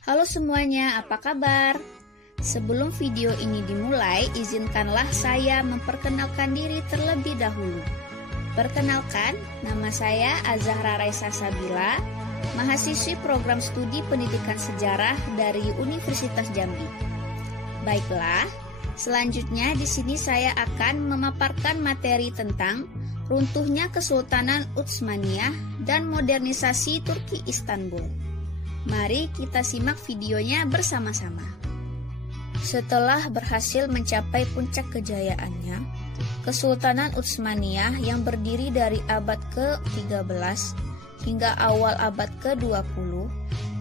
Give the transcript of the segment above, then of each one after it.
Halo semuanya, apa kabar? Sebelum video ini dimulai, izinkanlah saya memperkenalkan diri terlebih dahulu. Perkenalkan, nama saya Azahra Raisa Sabila, mahasiswi program studi pendidikan sejarah dari Universitas Jambi. Baiklah, selanjutnya di sini saya akan memaparkan materi tentang runtuhnya Kesultanan Utsmaniyah dan modernisasi Turki Istanbul. Mari kita simak videonya bersama-sama. Setelah berhasil mencapai puncak kejayaannya, Kesultanan Utsmaniyah yang berdiri dari abad ke-13 hingga awal abad ke-20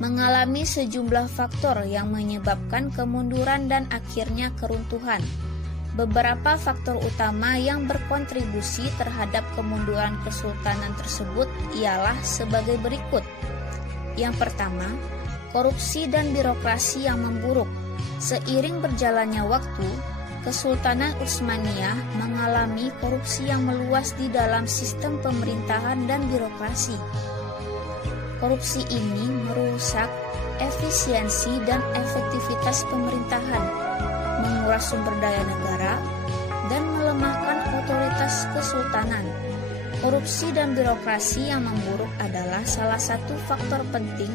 mengalami sejumlah faktor yang menyebabkan kemunduran dan akhirnya keruntuhan. Beberapa faktor utama yang berkontribusi terhadap kemunduran kesultanan tersebut ialah sebagai berikut. Yang pertama, korupsi dan birokrasi yang memburuk. Seiring berjalannya waktu, Kesultanan Utsmaniyah mengalami korupsi yang meluas di dalam sistem pemerintahan dan birokrasi. Korupsi ini merusak efisiensi dan efektivitas pemerintahan, menguras sumber daya negara, dan melemahkan otoritas kesultanan. Korupsi dan birokrasi yang memburuk adalah salah satu faktor penting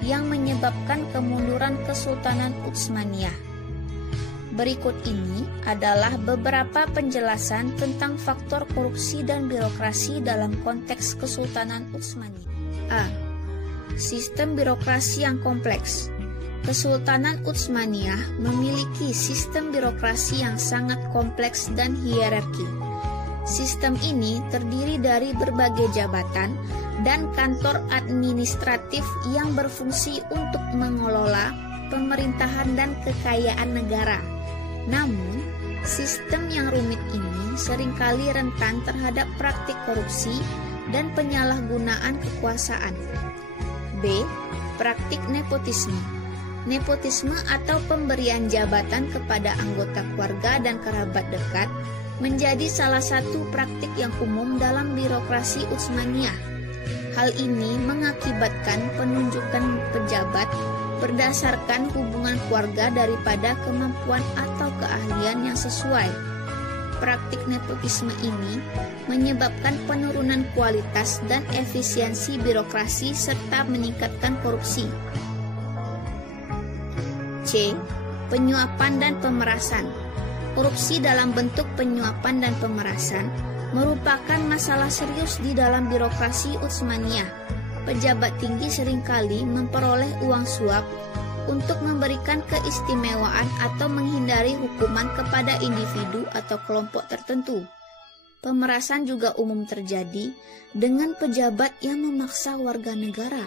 yang menyebabkan kemunduran Kesultanan Utsmaniyah. Berikut ini adalah beberapa penjelasan tentang faktor korupsi dan birokrasi dalam konteks Kesultanan Utsmaniyah. A. Sistem birokrasi yang kompleks. Kesultanan Utsmaniyah memiliki sistem birokrasi yang sangat kompleks dan hierarki. Sistem ini terdiri dari berbagai jabatan dan kantor administratif yang berfungsi untuk mengelola pemerintahan dan kekayaan negara. Namun, sistem yang rumit ini seringkali rentan terhadap praktik korupsi dan penyalahgunaan kekuasaan. B. Praktik nepotisme. Nepotisme atau pemberian jabatan kepada anggota keluarga dan kerabat dekat menjadi salah satu praktik yang umum dalam birokrasi Utsmaniyah. Hal ini mengakibatkan penunjukan pejabat berdasarkan hubungan keluarga daripada kemampuan atau keahlian yang sesuai. Praktik nepotisme ini menyebabkan penurunan kualitas dan efisiensi birokrasi serta meningkatkan korupsi. C. Penyuapan dan pemerasan. Korupsi dalam bentuk penyuapan dan pemerasan merupakan masalah serius di dalam birokrasi Utsmaniyah. Pejabat tinggi seringkali memperoleh uang suap untuk memberikan keistimewaan atau menghindari hukuman kepada individu atau kelompok tertentu. Pemerasan juga umum terjadi dengan pejabat yang memaksa warga negara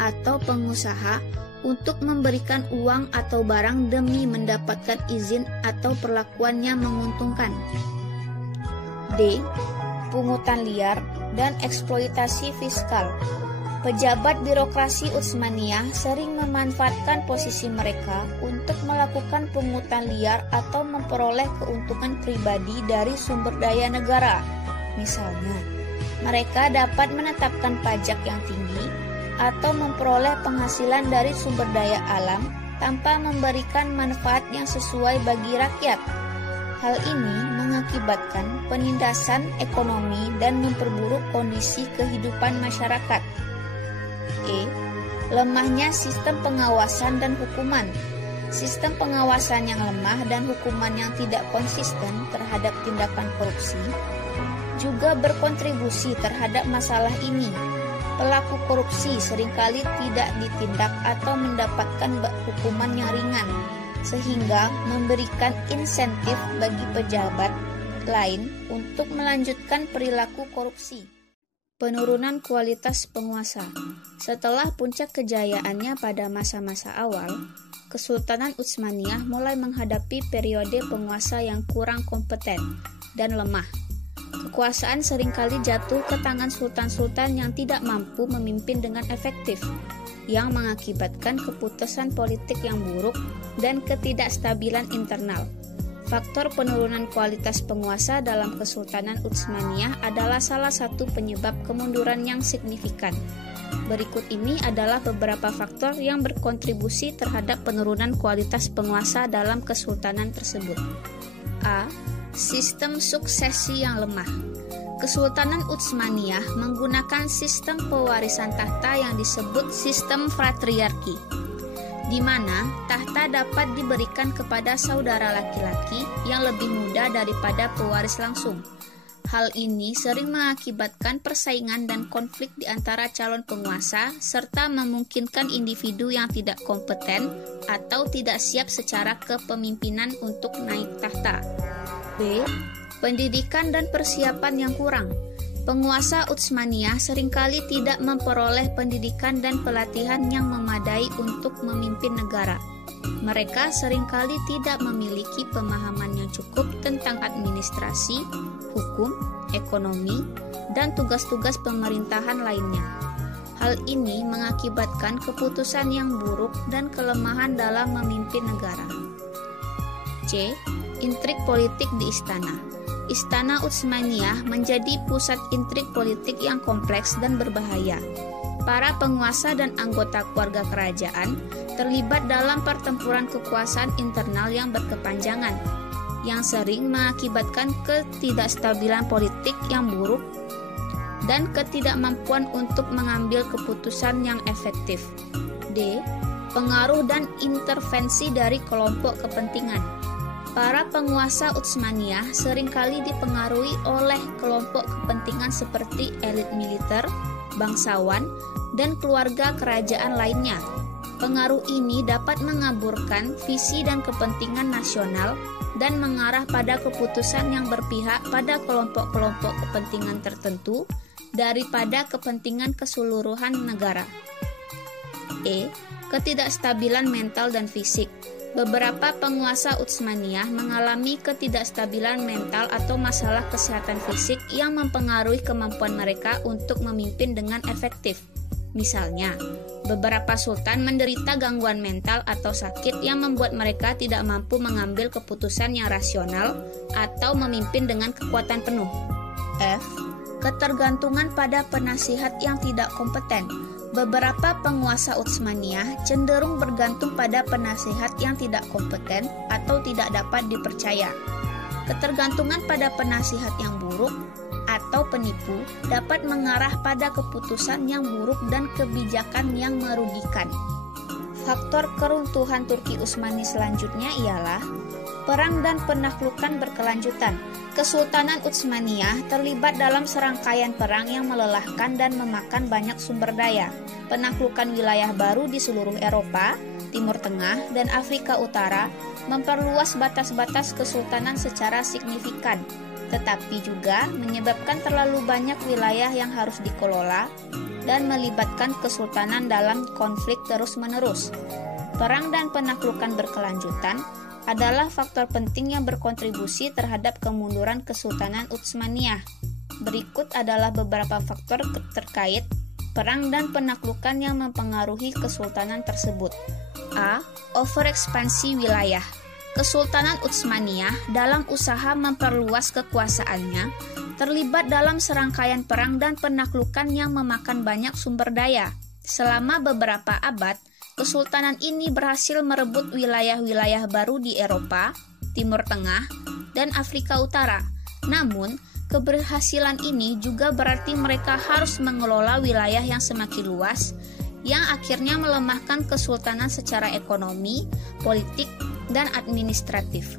atau pengusaha untuk memberikan uang atau barang demi mendapatkan izin atau perlakuannya menguntungkan. D. Pungutan liar dan eksploitasi fiskal. Pejabat birokrasi Utsmaniyah sering memanfaatkan posisi mereka untuk melakukan pungutan liar atau memperoleh keuntungan pribadi dari sumber daya negara. Misalnya, mereka dapat menetapkan pajak yang tinggi atau memperoleh penghasilan dari sumber daya alam tanpa memberikan manfaat yang sesuai bagi rakyat. Hal ini mengakibatkan penindasan ekonomi dan memperburuk kondisi kehidupan masyarakat. E. Lemahnya sistem pengawasan dan hukuman. Sistem pengawasan yang lemah dan hukuman yang tidak konsisten terhadap tindakan korupsi juga berkontribusi terhadap masalah ini. Pelaku korupsi seringkali tidak ditindak atau mendapatkan hukuman yang ringan, sehingga memberikan insentif bagi pejabat lain untuk melanjutkan perilaku korupsi. Penurunan kualitas penguasa. Setelah puncak kejayaannya pada masa-masa awal, Kesultanan Utsmaniyah mulai menghadapi periode penguasa yang kurang kompeten dan lemah. Kekuasaan seringkali jatuh ke tangan sultan-sultan yang tidak mampu memimpin dengan efektif, yang mengakibatkan keputusan politik yang buruk dan ketidakstabilan internal. Faktor penurunan kualitas penguasa dalam Kesultanan Utsmaniyah adalah salah satu penyebab kemunduran yang signifikan. Berikut ini adalah beberapa faktor yang berkontribusi terhadap penurunan kualitas penguasa dalam kesultanan tersebut. A. Sistem suksesi yang lemah. Kesultanan Utsmaniyah menggunakan sistem pewarisan tahta yang disebut sistem patriarki, di mana tahta dapat diberikan kepada saudara laki-laki yang lebih muda daripada pewaris langsung. Hal ini sering mengakibatkan persaingan dan konflik di antara calon penguasa serta memungkinkan individu yang tidak kompeten atau tidak siap secara kepemimpinan untuk naik tahta. B. Pendidikan dan persiapan yang kurang. Penguasa Utsmaniyah seringkali tidak memperoleh pendidikan dan pelatihan yang memadai untuk memimpin negara. Mereka seringkali tidak memiliki pemahaman yang cukup tentang administrasi, hukum, ekonomi, dan tugas-tugas pemerintahan lainnya. Hal ini mengakibatkan keputusan yang buruk dan kelemahan dalam memimpin negara. C. Intrik politik di istana. Istana Utsmaniyah menjadi pusat intrik politik yang kompleks dan berbahaya. Para penguasa dan anggota keluarga kerajaan terlibat dalam pertempuran kekuasaan internal yang berkepanjangan, yang sering mengakibatkan ketidakstabilan politik yang buruk dan ketidakmampuan untuk mengambil keputusan yang efektif. D. Pengaruh dan intervensi dari kelompok kepentingan. Para penguasa Utsmaniyah seringkali dipengaruhi oleh kelompok kepentingan seperti elit militer, bangsawan, dan keluarga kerajaan lainnya. Pengaruh ini dapat mengaburkan visi dan kepentingan nasional dan mengarah pada keputusan yang berpihak pada kelompok-kelompok kepentingan tertentu daripada kepentingan keseluruhan negara. E. Ketidakstabilan mental dan fisik. Beberapa penguasa Utsmaniyah mengalami ketidakstabilan mental atau masalah kesehatan fisik yang mempengaruhi kemampuan mereka untuk memimpin dengan efektif. Misalnya, beberapa sultan menderita gangguan mental atau sakit yang membuat mereka tidak mampu mengambil keputusan yang rasional atau memimpin dengan kekuatan penuh. F. Ketergantungan pada penasihat yang tidak kompeten. Beberapa penguasa Utsmaniyah cenderung bergantung pada penasihat yang tidak kompeten atau tidak dapat dipercaya. Ketergantungan pada penasihat yang buruk atau penipu dapat mengarah pada keputusan yang buruk dan kebijakan yang merugikan. Faktor keruntuhan Turki Utsmani selanjutnya ialah perang dan penaklukan berkelanjutan. Kesultanan Utsmaniyah terlibat dalam serangkaian perang yang melelahkan dan memakan banyak sumber daya. Penaklukan wilayah baru di seluruh Eropa, Timur Tengah, dan Afrika Utara memperluas batas-batas kesultanan secara signifikan, tetapi juga menyebabkan terlalu banyak wilayah yang harus dikelola dan melibatkan kesultanan dalam konflik terus-menerus. Perang dan penaklukan berkelanjutan adalah faktor penting yang berkontribusi terhadap kemunduran Kesultanan Utsmaniyah. Berikut adalah beberapa faktor terkait perang dan penaklukan yang mempengaruhi kesultanan tersebut. A. Overekspansi wilayah. Kesultanan Utsmaniyah dalam usaha memperluas kekuasaannya terlibat dalam serangkaian perang dan penaklukan yang memakan banyak sumber daya. Selama beberapa abad, kesultanan ini berhasil merebut wilayah-wilayah baru di Eropa, Timur Tengah, dan Afrika Utara. Namun, keberhasilan ini juga berarti mereka harus mengelola wilayah yang semakin luas, yang akhirnya melemahkan kesultanan secara ekonomi, politik, dan administratif.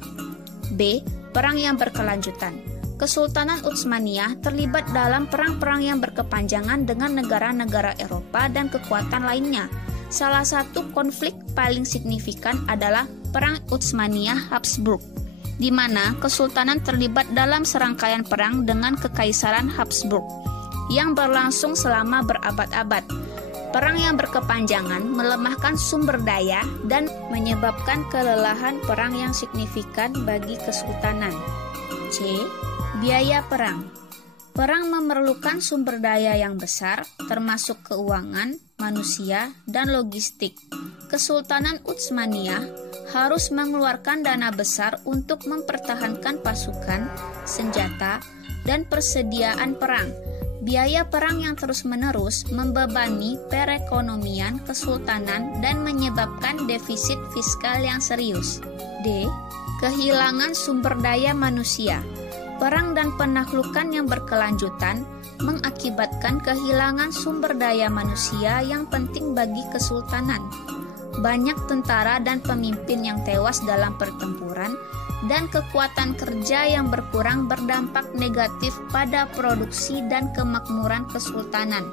B. Perang yang berkelanjutan. Kesultanan Utsmaniyah terlibat dalam perang-perang yang berkepanjangan dengan negara-negara Eropa dan kekuatan lainnya. Salah satu konflik paling signifikan adalah Perang Utsmaniyah-Habsburg, di mana kesultanan terlibat dalam serangkaian perang dengan Kekaisaran Habsburg yang berlangsung selama berabad-abad. Perang yang berkepanjangan melemahkan sumber daya dan menyebabkan kelelahan perang yang signifikan bagi kesultanan. C. Biaya perang. Perang memerlukan sumber daya yang besar, termasuk keuangan, manusia, dan logistik. Kesultanan Utsmaniyah harus mengeluarkan dana besar untuk mempertahankan pasukan, senjata, dan persediaan perang. Biaya perang yang terus-menerus membebani perekonomian kesultanan dan menyebabkan defisit fiskal yang serius. D. Kehilangan sumber daya manusia. Perang dan penaklukan yang berkelanjutan mengakibatkan kehilangan sumber daya manusia yang penting bagi kesultanan. Banyak tentara dan pemimpin yang tewas dalam pertempuran dan kekuatan kerja yang berkurang berdampak negatif pada produksi dan kemakmuran kesultanan.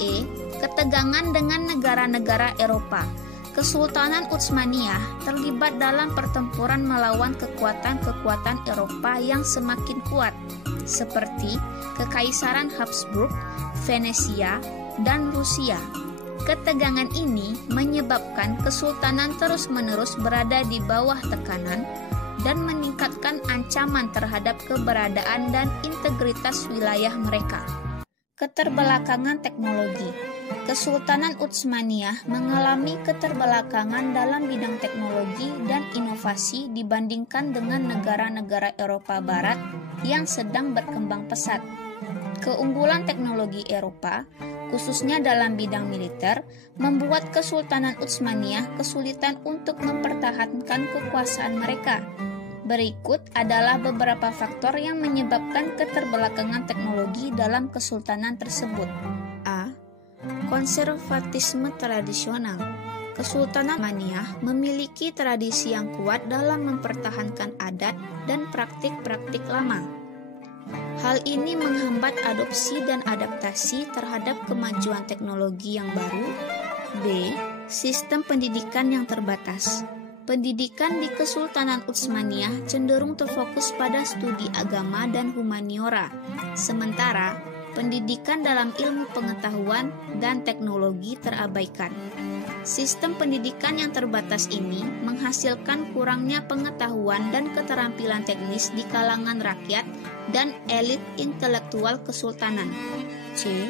E. Ketegangan dengan negara-negara Eropa. Kesultanan Utsmaniyah terlibat dalam pertempuran melawan kekuatan-kekuatan Eropa yang semakin kuat, seperti Kekaisaran Habsburg, Venesia, dan Rusia. Ketegangan ini menyebabkan kesultanan terus-menerus berada di bawah tekanan dan meningkatkan ancaman terhadap keberadaan dan integritas wilayah mereka. Keterbelakangan teknologi. Kesultanan Utsmaniyah mengalami keterbelakangan dalam bidang teknologi dan inovasi dibandingkan dengan negara-negara Eropa Barat yang sedang berkembang pesat. Keunggulan teknologi Eropa, khususnya dalam bidang militer, membuat Kesultanan Utsmaniyah kesulitan untuk mempertahankan kekuasaan mereka. Berikut adalah beberapa faktor yang menyebabkan keterbelakangan teknologi dalam kesultanan tersebut. A. Konservatisme tradisional. Kesultanan Utsmaniyah memiliki tradisi yang kuat dalam mempertahankan adat dan praktik-praktik lama. Hal ini menghambat adopsi dan adaptasi terhadap kemajuan teknologi yang baru. B. Sistem pendidikan yang terbatas. Pendidikan di Kesultanan Utsmaniyah cenderung terfokus pada studi agama dan humaniora, sementara pendidikan dalam ilmu pengetahuan dan teknologi terabaikan. Sistem pendidikan yang terbatas ini menghasilkan kurangnya pengetahuan dan keterampilan teknis di kalangan rakyat dan elit intelektual kesultanan. C.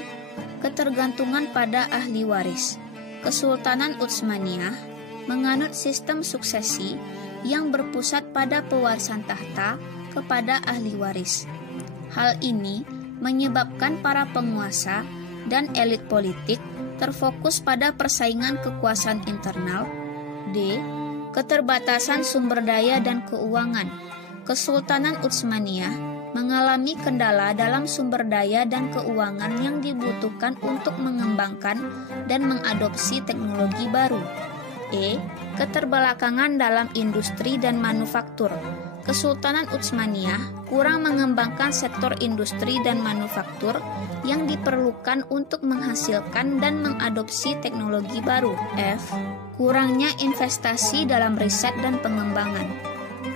Ketergantungan pada ahli waris. Kesultanan Utsmaniyah menganut sistem suksesi yang berpusat pada pewarisan tahta kepada ahli waris. Hal ini menyebabkan para penguasa dan elit politik terfokus pada persaingan kekuasaan internal. D. Keterbatasan sumber daya dan keuangan. Kesultanan Utsmaniyah mengalami kendala dalam sumber daya dan keuangan yang dibutuhkan untuk mengembangkan dan mengadopsi teknologi baru. E. Keterbelakangan dalam industri dan manufaktur. Kesultanan Utsmaniyah kurang mengembangkan sektor industri dan manufaktur yang diperlukan untuk menghasilkan dan mengadopsi teknologi baru. F. Kurangnya investasi dalam riset dan pengembangan.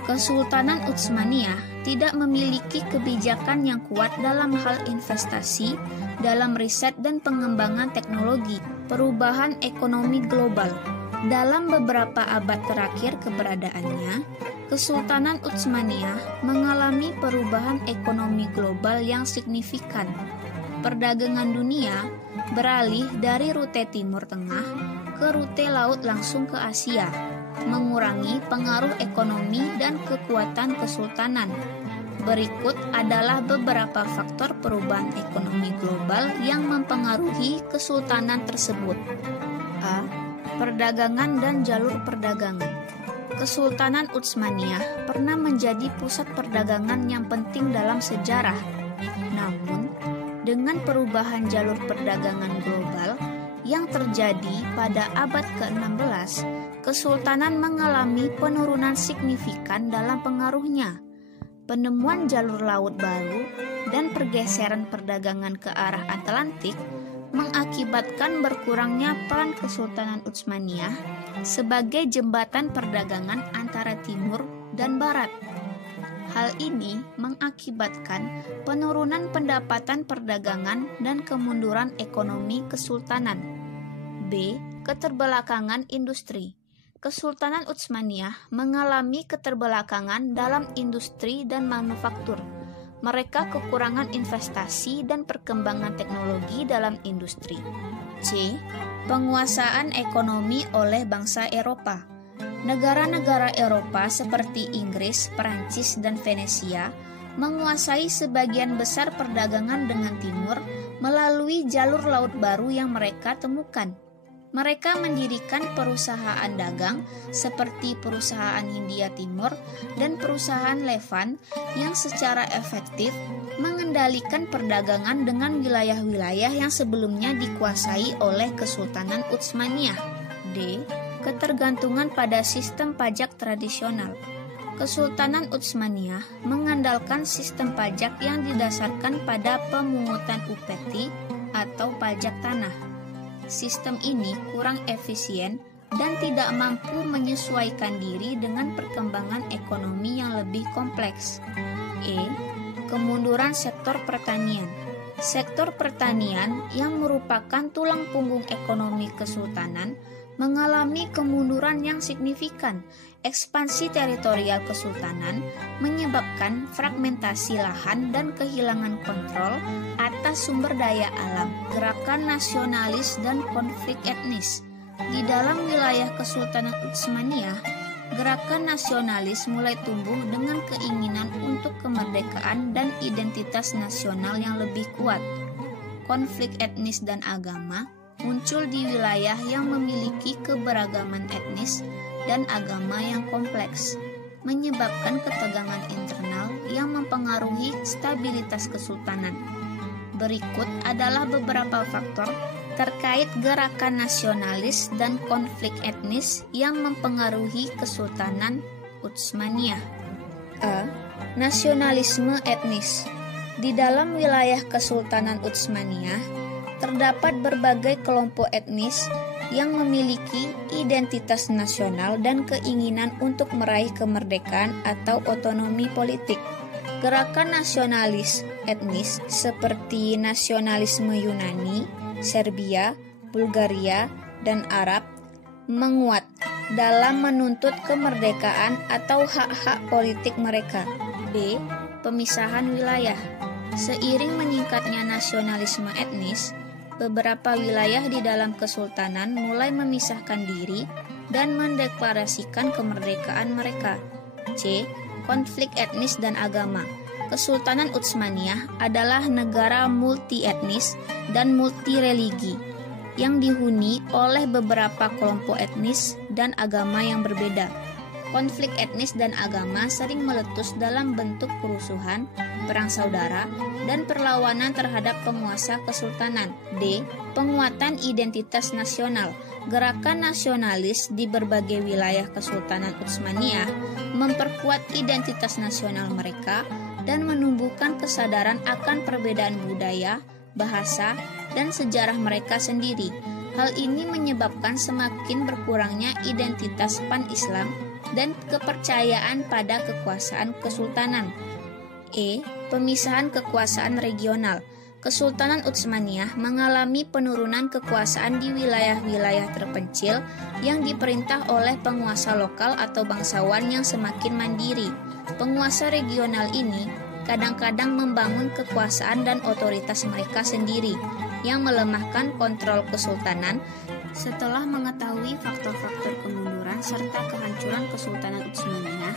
Kesultanan Utsmaniyah tidak memiliki kebijakan yang kuat dalam hal investasi dalam riset dan pengembangan teknologi, perubahan ekonomi global. Dalam beberapa abad terakhir keberadaannya, Kesultanan Utsmaniyah mengalami perubahan ekonomi global yang signifikan. Perdagangan dunia beralih dari rute Timur Tengah ke rute laut langsung ke Asia, mengurangi pengaruh ekonomi dan kekuatan kesultanan. Berikut adalah beberapa faktor perubahan ekonomi global yang mempengaruhi kesultanan tersebut. A. Perdagangan dan jalur perdagangan. Kesultanan Utsmaniyah pernah menjadi pusat perdagangan yang penting dalam sejarah. Namun, dengan perubahan jalur perdagangan global yang terjadi pada abad ke-16, Kesultanan mengalami penurunan signifikan dalam pengaruhnya. Penemuan jalur laut baru dan pergeseran perdagangan ke arah Atlantik mengakibatkan berkurangnya peran Kesultanan Utsmaniyah sebagai jembatan perdagangan antara timur dan barat. Hal ini mengakibatkan penurunan pendapatan perdagangan dan kemunduran ekonomi kesultanan. B. Keterbelakangan industri. Kesultanan Utsmaniyah mengalami keterbelakangan dalam industri dan manufaktur. Mereka kekurangan investasi dan perkembangan teknologi dalam industri. C. Penguasaan ekonomi oleh bangsa Eropa. Negara-negara Eropa seperti Inggris, Perancis, dan Venesia menguasai sebagian besar perdagangan dengan timur melalui jalur laut baru yang mereka temukan. Mereka mendirikan perusahaan dagang seperti perusahaan Hindia Timur dan perusahaan Levant yang secara efektif mengendalikan perdagangan dengan wilayah-wilayah yang sebelumnya dikuasai oleh Kesultanan Utsmaniyah. D. Ketergantungan pada sistem pajak tradisional. Kesultanan Utsmaniyah mengandalkan sistem pajak yang didasarkan pada pemungutan upeti atau pajak tanah. Sistem ini kurang efisien dan tidak mampu menyesuaikan diri dengan perkembangan ekonomi yang lebih kompleks. E. Kemunduran sektor pertanian. Sektor pertanian yang merupakan tulang punggung ekonomi kesultanan mengalami kemunduran yang signifikan. Ekspansi teritorial kesultanan menyebabkan fragmentasi lahan dan kehilangan kontrol atas sumber daya alam, gerakan nasionalis dan konflik etnis. Di dalam wilayah Kesultanan Utsmaniyah, gerakan nasionalis mulai tumbuh dengan keinginan untuk kemerdekaan dan identitas nasional yang lebih kuat. Konflik etnis dan agama muncul di wilayah yang memiliki keberagaman etnis dan agama yang kompleks, menyebabkan ketegangan internal yang mempengaruhi stabilitas kesultanan. Berikut adalah beberapa faktor terkait gerakan nasionalis dan konflik etnis yang mempengaruhi Kesultanan Utsmaniyah. A. Nasionalisme etnis. Di dalam wilayah Kesultanan Utsmaniyah, terdapat berbagai kelompok etnis yang memiliki identitas nasional dan keinginan untuk meraih kemerdekaan atau otonomi politik. Gerakan nasionalis etnis seperti nasionalisme Yunani, Serbia, Bulgaria, dan Arab menguat dalam menuntut kemerdekaan atau hak-hak politik mereka. B. Pemisahan wilayah. Seiring meningkatnya nasionalisme etnis, beberapa wilayah di dalam kesultanan mulai memisahkan diri dan mendeklarasikan kemerdekaan mereka. C. Konflik etnis dan agama. Kesultanan Utsmaniyah adalah negara multi-etnis dan multi-religi yang dihuni oleh beberapa kelompok etnis dan agama yang berbeda. Konflik etnis dan agama sering meletus dalam bentuk kerusuhan, perang saudara, dan perlawanan terhadap penguasa kesultanan. D. Penguatan identitas nasional. Gerakan nasionalis di berbagai wilayah Kesultanan Utsmaniyah memperkuat identitas nasional mereka dan menumbuhkan kesadaran akan perbedaan budaya, bahasa, dan sejarah mereka sendiri. Hal ini menyebabkan semakin berkurangnya identitas pan-Islam dan kepercayaan pada kekuasaan kesultanan. E. Pemisahan kekuasaan regional. Kesultanan Utsmaniyah mengalami penurunan kekuasaan di wilayah-wilayah terpencil yang diperintah oleh penguasa lokal atau bangsawan yang semakin mandiri. Penguasa regional ini kadang-kadang membangun kekuasaan dan otoritas mereka sendiri yang melemahkan kontrol kesultanan. Setelah mengetahui faktor-faktor kemunduran serta kehancuran Kesultanan Utsmaniyah,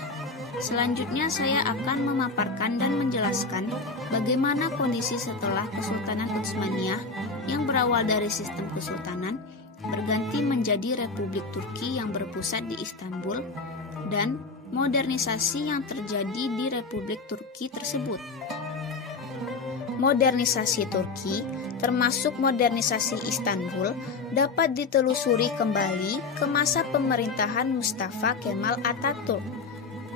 selanjutnya saya akan memaparkan dan menjelaskan bagaimana kondisi setelah Kesultanan Utsmaniyah yang berawal dari sistem kesultanan berganti menjadi Republik Turki yang berpusat di Istanbul dan modernisasi yang terjadi di Republik Turki tersebut. Modernisasi Turki, termasuk modernisasi Istanbul, dapat ditelusuri kembali ke masa pemerintahan Mustafa Kemal Atatürk.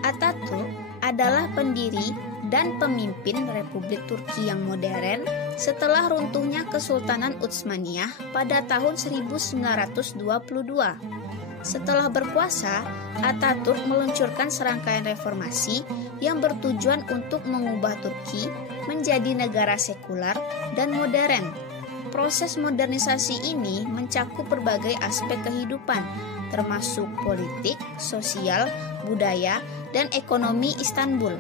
Atatürk adalah pendiri dan pemimpin Republik Turki yang modern setelah runtuhnya Kesultanan Utsmaniyah pada tahun 1922. Setelah berkuasa, Atatürk meluncurkan serangkaian reformasi yang bertujuan untuk mengubah Turki menjadi negara sekular dan modern. Proses modernisasi ini mencakup berbagai aspek kehidupan, termasuk politik, sosial, budaya, dan ekonomi Istanbul.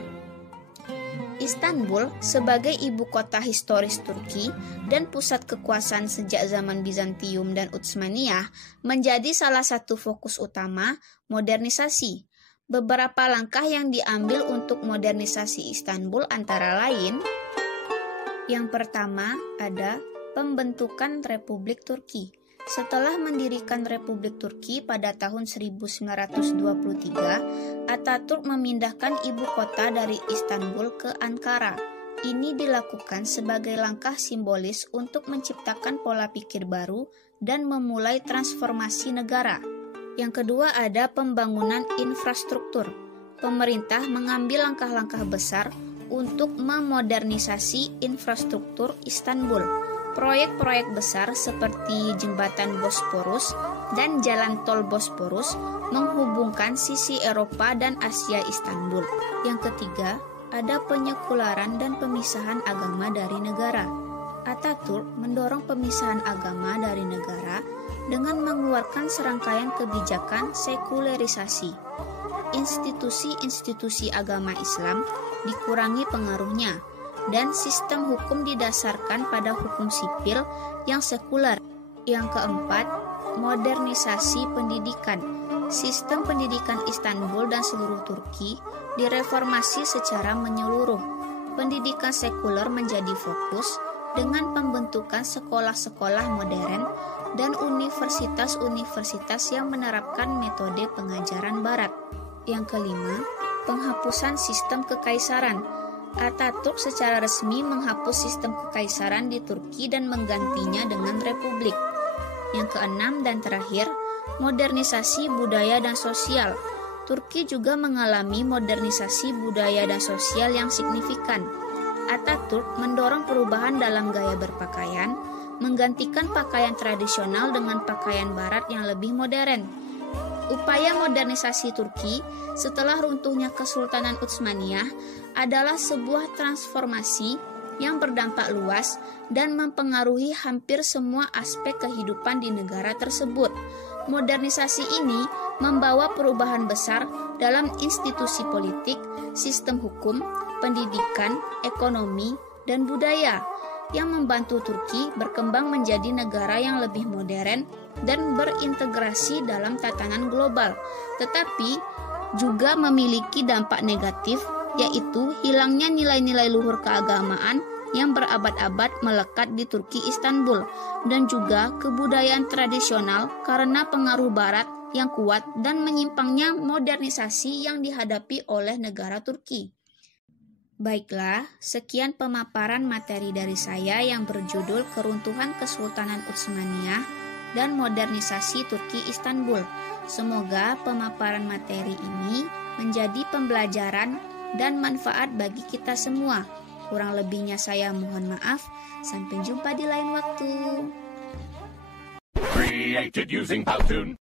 Istanbul sebagai ibu kota historis Turki dan pusat kekuasaan sejak zaman Bizantium dan Utsmaniyah menjadi salah satu fokus utama modernisasi. Beberapa langkah yang diambil untuk modernisasi Istanbul antara lain, yang pertama ada pembentukan Republik Turki. Setelah mendirikan Republik Turki pada tahun 1923, Atatürk memindahkan ibu kota dari Istanbul ke Ankara. Ini dilakukan sebagai langkah simbolis untuk menciptakan pola pikir baru dan memulai transformasi negara. Yang kedua ada pembangunan infrastruktur. Pemerintah mengambil langkah-langkah besar untuk memodernisasi infrastruktur Istanbul. Proyek-proyek besar seperti jembatan Bosporus dan jalan tol Bosporus menghubungkan sisi Eropa dan Asia Istanbul. Yang ketiga, ada penyekularan dan pemisahan agama dari negara. Atatürk mendorong pemisahan agama dari negara dengan mengeluarkan serangkaian kebijakan sekulerisasi. Institusi-institusi agama Islam dikurangi pengaruhnya, dan sistem hukum didasarkan pada hukum sipil yang sekuler. Yang keempat, modernisasi pendidikan. Sistem pendidikan Istanbul dan seluruh Turki direformasi secara menyeluruh. Pendidikan sekuler menjadi fokus dengan pembentukan sekolah-sekolah modern dan universitas-universitas yang menerapkan metode pengajaran barat. Yang kelima, penghapusan sistem kekaisaran. Atatürk secara resmi menghapus sistem kekaisaran di Turki dan menggantinya dengan republik. Yang keenam dan terakhir, modernisasi budaya dan sosial. Turki juga mengalami modernisasi budaya dan sosial yang signifikan. Atatürk mendorong perubahan dalam gaya berpakaian, menggantikan pakaian tradisional dengan pakaian barat yang lebih modern. Upaya modernisasi Turki setelah runtuhnya Kesultanan Utsmaniyah adalah sebuah transformasi yang berdampak luas dan mempengaruhi hampir semua aspek kehidupan di negara tersebut. Modernisasi ini membawa perubahan besar dalam institusi politik, sistem hukum, pendidikan, ekonomi, dan budaya yang membantu Turki berkembang menjadi negara yang lebih modern dan berintegrasi dalam tatanan global, tetapi juga memiliki dampak negatif, yaitu hilangnya nilai-nilai luhur keagamaan yang berabad-abad melekat di Turki Istanbul, dan juga kebudayaan tradisional karena pengaruh Barat yang kuat dan menyimpangnya modernisasi yang dihadapi oleh negara Turki. Baiklah, sekian pemaparan materi dari saya yang berjudul Keruntuhan Kesultanan Utsmaniyah dan Modernisasi Turki Istanbul. Semoga pemaparan materi ini menjadi pembelajaran dan manfaat bagi kita semua. Kurang lebihnya saya mohon maaf. Sampai jumpa di lain waktu. Created using Powtoon.